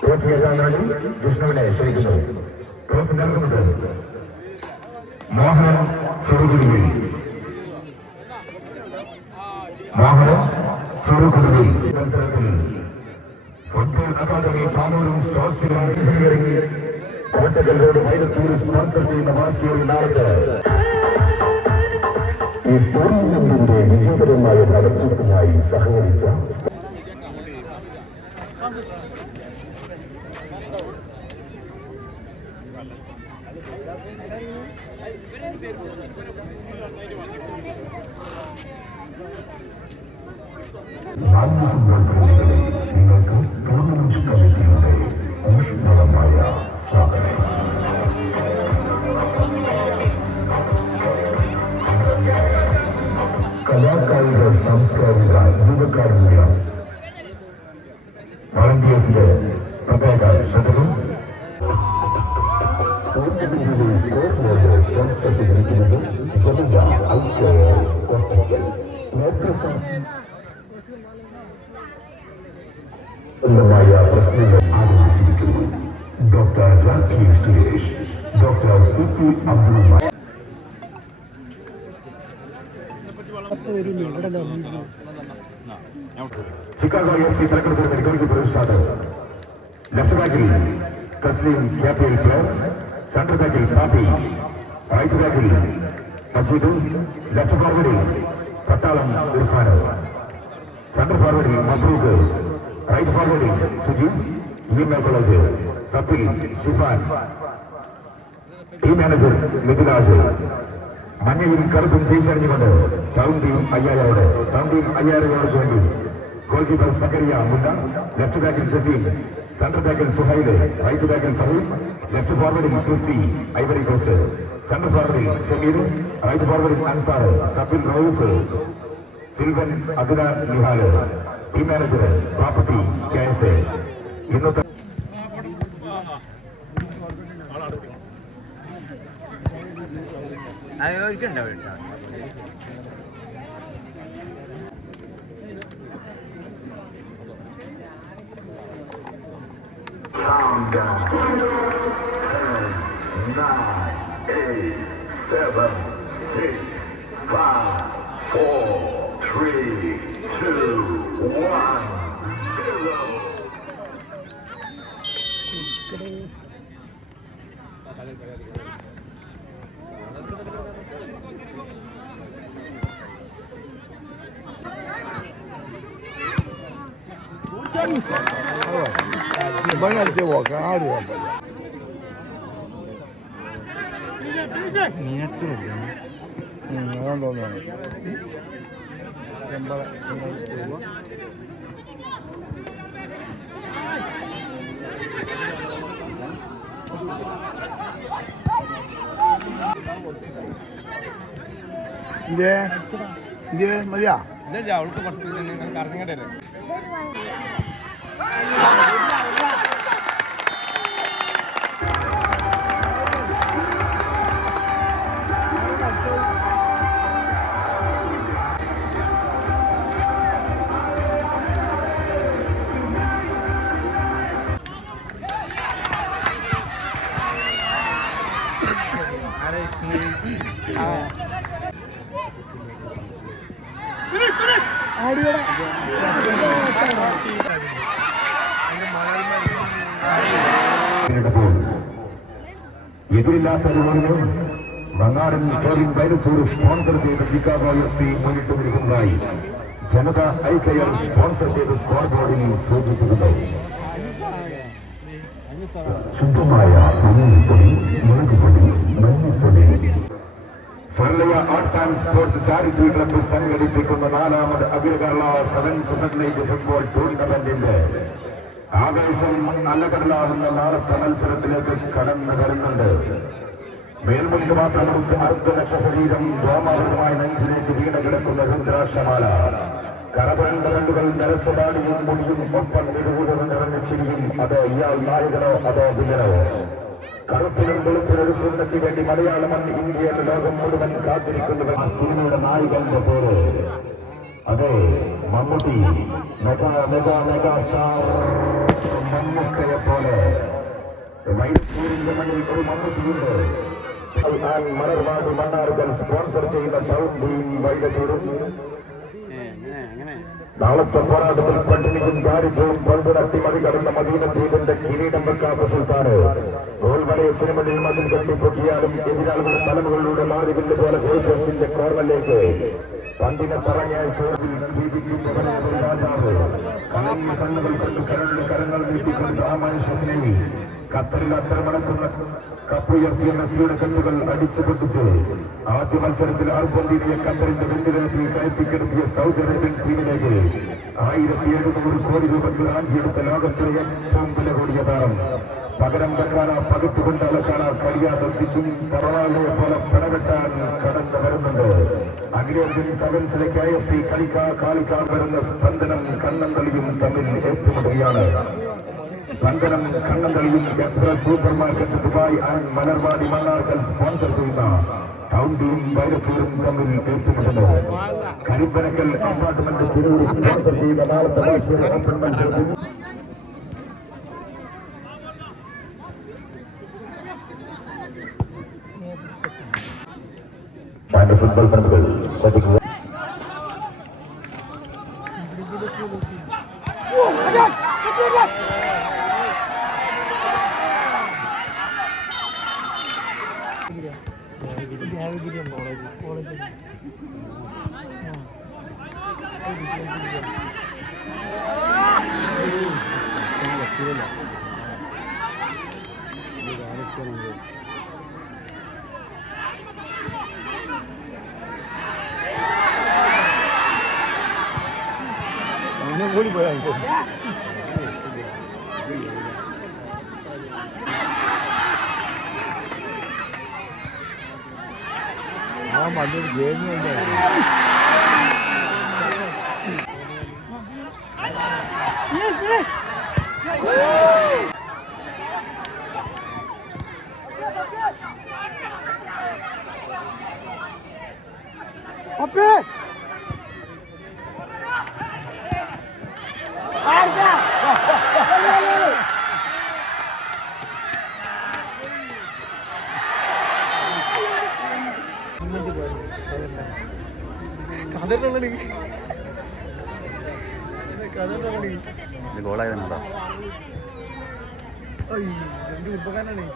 Trophy ഏതാനാണ് വിഷ്ണുവിനെ ക്ഷണിക്കുന്നു trophy നൽകുന്നത് മോഹനൻ ചെറുകുരുവിൽ മോഹനൻ ചെറുകുരുവിൽ മത്സരത്തിൽ football academy താനൂരും sports engineering കോട്ടക്കല്ലോട് വൈരത്തൂരിൽ sponsor ചെയ്യുന്ന വാർഷിക നാളത്ത് ഈ ടൂർണമെന്റിന്റെ വിജയകരമായ നടത്തിപ്പിനായി സഹകരിച്ച നിങ്ങൾക്ക് വളണ്ടിയേഴ്സിന്റെ പ്രത്യേക സ്പോൺസർ ചെയ്തിരിക്കുന്നത് ജനത ഐക്യ കോട്ടയ്ക്കൽ നേതൃത്വം മായ പ്രസ്തുത ആരംഭിച്ചിരിക്കുന്നു doctor Rakhi Suresh doctor P P Abdul Chicago F C തലക്കെടുപ്പ് medical പുരസ്കാരം ലെഫ്റ്റ് ബാക്കിൽ തസ്ലീം ക്യാപിയൽ പ്ലെയർ സെൻട്രൽ ബാക്കിൽ പാപ്പി റൈറ്റ് ബാക്കിൽ മജീദ് ലെഫ്റ്റ് ഫോർവേഡിൽ പട്ടാളം ഇർഫാൻ സെൻട്രൽ ഫോർവേഡിൽ Mabrook right ഫോർവേഡിൽ Sujith E M A college സപ്പിൽ Shifan. Team manager Mithuraj മഞ്ഞയും കറുപ്പും ചെയ്സറിഞ്ഞുകൊണ്ട് ടൗൺ ടീം അയ്യായിരോട് ടൗൺ ടീം അയ്യായിരങ്ങൾക്ക് വേണ്ടി ഗോൾ കീപ്പർ സക്കരിയ മുണ്ട ലെഫ്റ്റ് ബാക്കിൽ ജസീൽ സെന്റർ ബാക്കിൽ സുഹൈദ് റൈറ്റ് ബാക്കിൽ ഫഹീം ലെഫ്റ്റ് ഫോർവേഡിൽ ക്രിസ്റ്റി ഐവറി കോസ്റ്റ്. സെന്റർ ഫോർവേഡിൽ ഷമീർ റൈറ്റ് ഫോർവേഡിൽ Ansar Sabin Rauf Silvan അദുല Nihal team manager property K S A ഇന്നത്തെ ഒരിക്കലുണ്ടാവും Countdown. Ten, nine, eight, seven, six, five, four, three, two, one, zero. ഇപ്പം കളിച്ച് പോക്കാം ആട് കുഴപ്പമില്ല മീനടുത്തില്ല ഉം, അതാ തോന്നുന്നു രൂപ ഇതേ ഇതേ മതിയാ? അവൾക്ക് കുറച്ച് കറങ്ങണ്ടേ നേരിടുമ്പോൾ എതിരില്ലാത്ത ഗോളിന് മങ്ങാടൻ ഫോറിൻ ബൈരത്തൂർ സ്പോൺസർ ചെയ്ത ചിക്കാഗോ എഫ് സി മുന്നിട്ട് നിൽക്കുന്നതായി ജനത ഐ കെയർ സ്പോൺസർ ചെയ്ത സ്കോർ ബോർഡിൽ സൂചിപ്പിക്കുന്നു ശുദ്ധമായ മഞ്ഞൾപ്പൊടി മുളകുപൊടി മഞ്ഞപ്പൊടി സ്വർണയ arts and sports charity club സംഘടിപ്പിക്കുന്ന നാലാമത് അഖില കേരള സെവൻസ് ഫുട്ബോൾ ടൂർണമെന്റിന്റെ ആവേശം കടലാവുന്ന നാളത്തെ മത്സരത്തിലേക്ക് കടന്നു വരുന്നുണ്ട്. മേൽമുൻപ് മാത്രം നമുക്ക് അർദ്ധ ലക്ഷ ശരീരം രോമാവൃതമായ നെഞ്ചിലേക്ക് വീണ് കിടക്കുന്ന രുദ്രാക്ഷമാല കരപുരണ്ട കണ്ടുകൾ നിറച്ചതാടിയും മുടിയും ഒപ്പം നിരൂപം നിറഞ്ഞ ചിരിയും. അതോ ഇയാൾ നായകനോ അതോ വില്ലനോ? കറുപ്പിനും വെളുപ്പിലും ഒരു സുന്ദരത്തിന് വേണ്ടി മലയാളമൻ ഇന്ത്യയുടെ ലോകം മുഴുവൻ കാത്തിരിക്കുന്നു ആ സിനിമയുടെ നായകന്റെ പേര് അതെ Mammootty mega mega mega star. പോലെ. മൈസൂരിന്റെ മണ്ണിൽ ഒരു സ്പോൺസർ നാളത്തെ പോരാട്ടത്തിൽ പട്ടിണിക്കും ദാരിദ്ര്യവും പണ്ടുനട്ടി മറികടന്ന മദീനദ്വീപിന്റെ കിരീടം വെക്കാത്ത സുൽത്താന് ഗോൾ മതിൽ കെട്ടിപ്പൊക്കിയാലും എതിരാളികളുടെ തലമുകളിലൂടെ മാറിവില്ല് പോലെ ഗോൾ പോസ്റ്റിന്റെ കോർണറിലേക്ക്. പന്തിനെ പറഞ്ഞാൽ ചോദ്യം കലങ്ങിയ കണ്ണുകൾ കൊണ്ട് കരളുടെ കരങ്ങൾ നീട്ടിക്കൊണ്ട് ആ മനുഷ്യ സ്നേഹി ഖത്തറിൽ അത്തരമടക്കുന്ന കപ്പുയർത്തിയ മെസ്സിയുടെ കത്തുകൾ അടിച്ചു പൊട്ടിച്ച് ആദ്യ മത്സരത്തിൽ അർജന്റീനയെ ഖത്തറിന്റെ വെന്റിലേറ്ററിൽ കയറ്റിക്കിടത്തിയ സൗദി അറേബ്യൻ ടീമിലേക്ക് ആയിരത്തി എഴുന്നൂറ് കോടി രൂപ റാഞ്ചിയെടുത്ത ലോകത്തിലെ ഏറ്റവും വില കൂടിയ താരം പകരം വെക്കാനോ പകുത്തുകൊണ്ട് അളക്കാനോ കഴിയാതെ തിരിച്ചും തറവാളിയെ പോലെ പിടവെട്ടാൻ കടന്നു വരുന്നുണ്ട്. അഖിലേന്ത്യൻ സെവൻസിലെ കെ എഫ് സി കളിക്കാർ കാലിക്കാർ വരുന്ന സ്പന്ദനം കണ്ണന്തളിയും തമ്മിൽ ഏറ്റുമുട്ടുകയാണ്. സ്പന്ദനം കണ്ണന്തളിയും express supermarket Dubai and Malarvadi Mannarkkal sponsor ചെയ്യുന്ന കൗണ്ടിയും വൈരത്തൂരും തമ്മിൽ ഏറ്റുമുട്ടുന്നു. കരിപ്പനക്കൽ അപ്പാർട്ട്മെന്റ് തിരൂർ സ്പോൺസർ ചെയ്ത നാളത്തെ ഓപ്പൺ മത്സരത്തിൽ பாண்டி ஃபுட்பால் பந்துகள் சதிக்கு Thank you. થોડી ભરાય હા માધુર ઘેર નહીં Up there! എന്ത് ഉപകാരമാണ്.